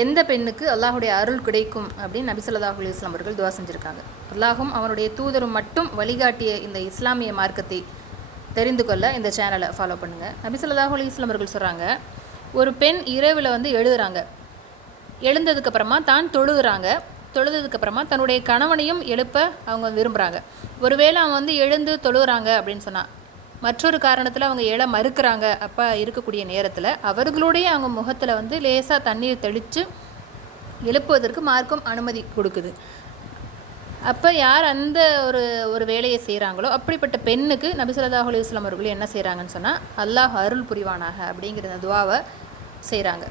எந்த பெண்ணுக்கு அல்லாஹுடைய அருள் கிடைக்கும் அப்படின்னு நபி ஸல்லல்லாஹு அலைஹி வஸல்லம் அவர்கள் துவா செஞ்சுருக்காங்க. அல்லாஹும் அவனுடைய தூதரும் மட்டும் வழிகாட்டிய இந்த இஸ்லாமிய மார்க்கத்தை தெரிந்து கொள்ள இந்த சேனலை ஃபாலோ பண்ணுங்கள். நபி ஸல்லல்லாஹு அலைஹி வஸல்லம் அவர்கள் சொல்கிறாங்க, ஒரு பெண் இரவில் எழுதுறாங்க. எழுந்ததுக்கப்புறமா தான் தொழுதுக்கப்புறமா தன்னுடைய கணவனையும் எழுப்ப அவங்க விரும்புகிறாங்க. ஒருவேளை அவன் எழுந்து தொழுகிறாங்க அப்படின்னு சொன்னால், மற்றொரு காரணத்தில் அவங்க எழ மறுக்கிறாங்க. அப்போ இருக்கக்கூடிய நேரத்தில் அவர்களுடைய அவங்க முகத்தில் லேசாக தண்ணீர் தெளித்து எழுப்புவதற்கு மார்க்கம் அனுமதி கொடுக்குது. அப்போ யார் அந்த ஒரு வேலையை செய்கிறாங்களோ அப்படிப்பட்ட பெண்ணுக்கு நபி ஸல்லல்லாஹு அலைஹி வஸல்லம் அவர்கள் என்ன செய்கிறாங்கன்னு சொன்னால், அல்லாஹ் அருள் புரிவானாக அப்படிங்கிற துவாவை செய்கிறாங்க.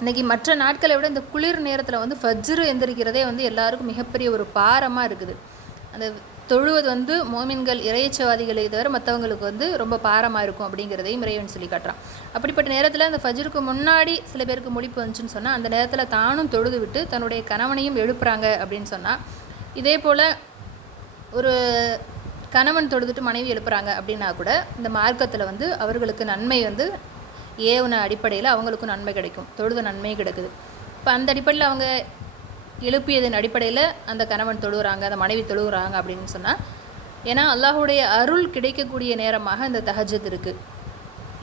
இன்றைக்கி மற்ற நாட்களை விட இந்த குளிர் நேரத்தில் ஃபஜ்ரு எந்திரிக்கிறதே எல்லாருக்கும் மிகப்பெரிய ஒரு பாரமாக இருக்குது. அந்த தொழுவது மோமின்கள் இறையச்சவாதிகளை தவிர மற்றவங்களுக்கு ரொம்ப பாரமாக இருக்கும் அப்படிங்கிறதையும் இறைவன் சொல்லி காட்டுறான். அப்படிப்பட்ட நேரத்தில் அந்த ஃபஜ்ருக்கு முன்னாடி சில பேருக்கு முழிப்பு வந்துச்சுன்னு சொன்னால், அந்த நேரத்தில் தானும் தொழுது விட்டு தன்னுடைய கணவனையும் எழுப்புறாங்க அப்படின்னு சொன்னால், இதே போல் ஒரு கணவன் தொழுதுட்டு மனைவி எழுப்புறாங்க அப்படின்னா கூட இந்த மார்க்கத்தில் அவர்களுக்கு நன்மை ஏவுன அடிப்படையில் அவங்களுக்கும் நன்மை கிடைக்கும், தொழுத நன்மை கிடைக்குது. இப்போ அந்த அடிப்படையில் அவங்க எழுப்பியதன் அடிப்படையில் அந்த கணவன் தொழுகிறாங்க, அந்த மனைவி தொழுகிறாங்க அப்படின்னு சொன்னால், ஏன்னா அல்லாஹுடைய அருள் கிடைக்கக்கூடிய நேரமாக இந்த தஹஜ்ஜுத் இருக்குது.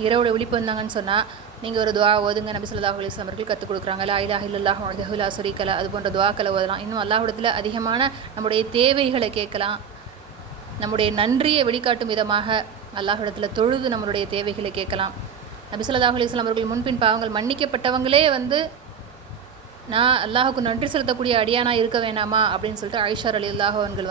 இரவோட விழிப்பு வந்தாங்கன்னு சொன்னால், நீங்கள் ஒரு துவா ஓதுங்க. நபி ஸல்லல்லாஹு அலைஹி வஸல்லம் அவர்கள் கற்றுக் கொடுக்குறாங்க. லா இலாஹ இல்லல்லாஹு வஹ்தஹு லா ஷரீக லஹு, அது போன்ற துவாக்களை ஓதலாம். இன்னும் அல்லாஹ்விடத்தில் அதிகமான நம்முடைய தேவைகளை கேட்கலாம். நம்முடைய நன்றியை வெளிக்காட்டும் விதமாக அல்லாஹ்விடத்தில் தொழுது நம்மளுடைய தேவைகளை கேட்கலாம். நபி ஸல்லல்லாஹு அலைஹி வஸல்லம் அவர்கள் முன்பின் பாவங்கள் மன்னிக்கப்பட்டவங்களே நான் அல்லாஹுக்கு நன்றி செலுத்தக்கூடிய அடியானாக இருக்க வேணாமா அப்படின்னு சொல்லிட்டு ஆயிஷா ரலியல்லாஹு அவர்கள்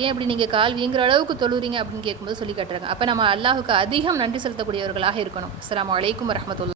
ஏன் இப்படி நீங்கள் கால் வீங்குற அளவுக்கு தொழுறீங்க அப்படின்னு கேட்கும்போது சொல்லி காட்டுறாங்க. அப்போ நம்ம அல்லாஹுக்கு அதிகம் நன்றி செலுத்தக்கூடியவர்களாக இருக்கணும். அஸ்ஸலாமு அலைக்கும் வரஹ்மத்துல்லாஹி.